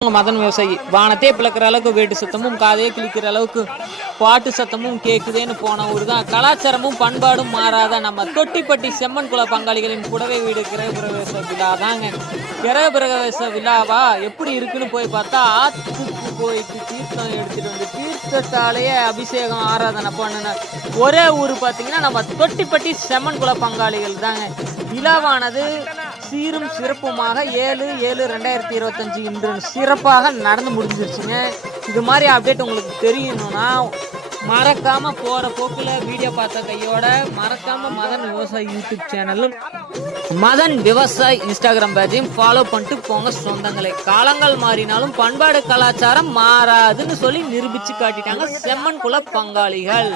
மதன் விவசாயி. வானத்தே பிளக்கிற அளவுக்கு வேட்டு சத்தமும் காதையே கிழிக்கிற அளவுக்கு பாட்டு சத்தமும் கேட்குதேன்னு போன ஊர் தான் கலாச்சாரமும் பண்பாடும் மாறாத நம்ம தொட்டிப்பட்டி செம்மன் குல பங்காளிகளின் புடவை வீடு கிரக பிரவேச விழா தாங்க கிரக பிரவேச விழாவா? எப்படி இருக்குன்னு போய் பார்த்தா ஆத்துக்கு போயிட்டு தீர்த்தம் எடுத்துட்டு வந்து தீர்த்தத்தாலேயே அபிஷேகம் ஆராதனை பண்ணின ஒரே ஊர் பார்த்தீங்கன்னா நம்ம தொட்டிப்பட்டி செம்மன் குல பங்காளிகள் தாங்க விழாவானது சீரும் சிறப்புமாக ஏழு ஏழு ரெண்டாயிரத்தி இருபத்தஞ்சு இன்று சிறப்பாக நடந்து முடிஞ்சிருச்சுங்க. இது மாதிரி அப்டேட் உங்களுக்கு தெரியணும்னா மறக்காம போற போக்குல வீடியோ பார்த்த கையோட மறக்காம மதன் விவசாயி யூடியூப் சேனலும் மதன் விவசாய் இன்ஸ்டாகிராம் பேஜையும் ஃபாலோ பண்ணிட்டு போங்க சொந்தங்களை. காலங்கள் மாறினாலும் பண்பாடு கலாச்சாரம் மாறாதுன்னு சொல்லி நிரூபிச்சு காட்டிட்டாங்க செம்மன் குல பங்காளிகள்.